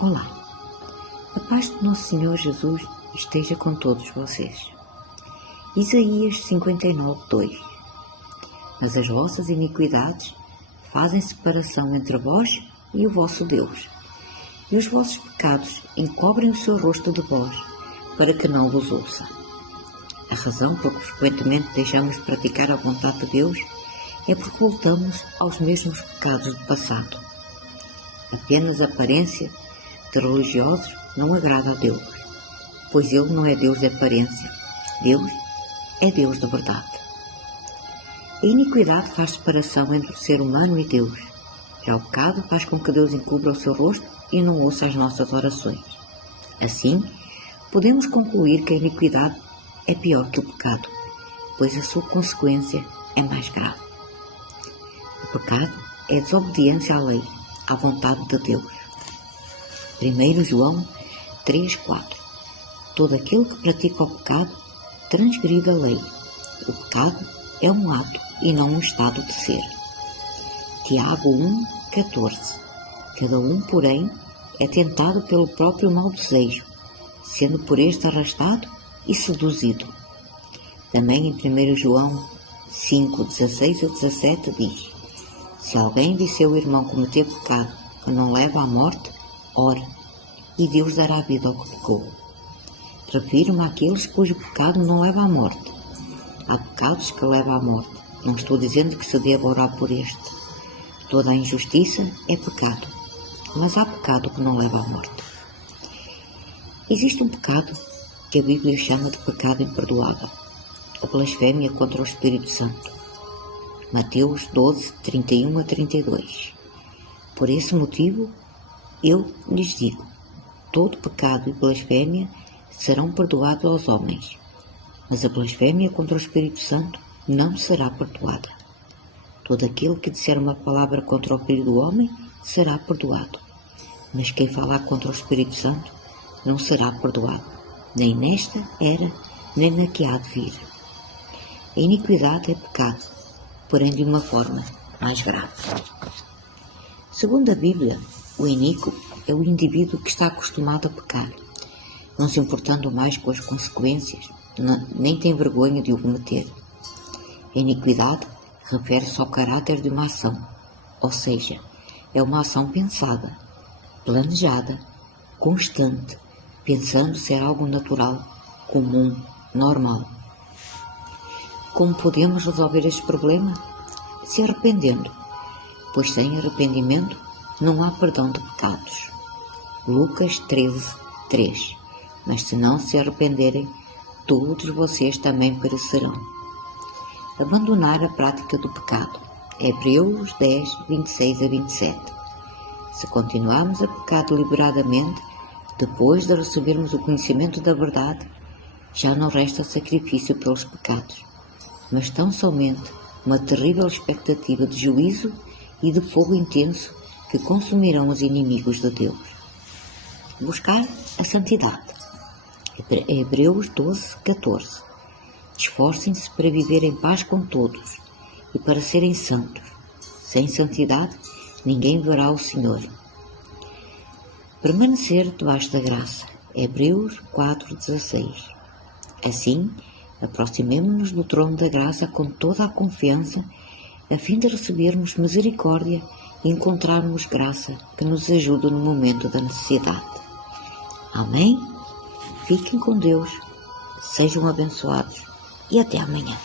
Olá, a paz do nosso Senhor Jesus esteja com todos vocês. Isaías 59:2. Mas as vossas iniquidades fazem separação entre vós e o vosso Deus, e os vossos pecados encobrem o seu rosto de vós, para que não vos ouça. A razão por que frequentemente deixamos de praticar a vontade de Deus é porque voltamos aos mesmos pecados do passado. Apenas a aparência de religiosos não agrada a Deus, pois Ele não é Deus de aparência, Deus é Deus de verdade. A iniquidade faz separação entre o ser humano e Deus. Já o pecado faz com que Deus encubra o seu rosto e não ouça as nossas orações. Assim, podemos concluir que a iniquidade é pior que o pecado, pois a sua consequência é mais grave. O pecado é desobediência à lei, à vontade de Deus. 1 João 3:4. Todo aquele que pratica o pecado transgride a lei. O pecado é um ato e não um estado de ser. Tiago 1:14. Cada um, porém, é tentado pelo próprio mau desejo, sendo por este arrastado e seduzido. Também em 1 João 5:16-17 diz: Se alguém vir seu irmão cometer pecado que não leva à morte, ore, e Deus dará vida ao que pecou. Refiro-me àqueles cujo pecado não leva à morte. Há pecados que levam à morte. Não estou dizendo que se deva orar por este. Toda a injustiça é pecado, mas há pecado que não leva à morte. Existe um pecado que a Bíblia chama de pecado imperdoável, a blasfémia contra o Espírito Santo. Mateus 12:31-32. Por esse motivo, eu lhes digo, todo pecado e blasfémia serão perdoados aos homens, mas a blasfémia contra o Espírito Santo não será perdoada. Todo aquele que disser uma palavra contra o Filho do Homem será perdoado, mas quem falar contra o Espírito Santo não será perdoado, nem nesta era, nem na que há de vir. A iniquidade é pecado, porém de uma forma mais grave. Segundo a Bíblia, o iníquo é o indivíduo que está acostumado a pecar, não se importando mais com as consequências, nem tem vergonha de o cometer. A iniquidade refere-se ao caráter de uma ação, ou seja, é uma ação pensada, planejada, constante, pensando ser algo natural, comum, normal. Como podemos resolver este problema? Se arrependendo, pois sem arrependimento não há perdão de pecados. Lucas 13:3. Mas se não se arrependerem, todos vocês também perecerão. Abandonar a prática do pecado. Hebreus 10:26-27. Se continuarmos a pecar deliberadamente, depois de recebermos o conhecimento da verdade, já não resta sacrifício pelos pecados, mas tão somente uma terrível expectativa de juízo e de fogo intenso que consumirão os inimigos de Deus. Buscar a santidade. Hebreus 12:14. Esforcem-se para viver em paz com todos e para serem santos. Sem santidade, ninguém verá o Senhor. Permanecer debaixo da graça. Hebreus 4:16. Assim, aproximemo-nos do trono da graça com toda a confiança, a fim de recebermos misericórdia e encontrarmos graça que nos ajude no momento da necessidade. Amém? Fiquem com Deus, sejam abençoados e até amanhã.